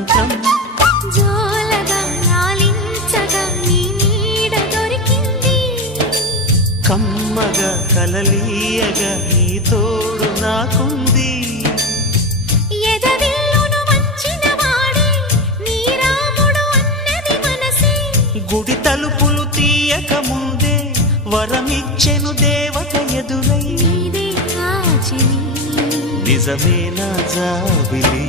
వసంతం జోలగా లాలించగా నీ నీడ దొరికింది కమ్మగా కలలీయగా నీ తోడు నాకుంది ఎదవిల్లును వంచిన వాడే నీ రాముడు అన్నది మనసే గుడి తలుపులు తీయక ముందే వరమిచ్చెను దేవత ఎదురై నీదే ఆచని నిజమే నా జాబిలి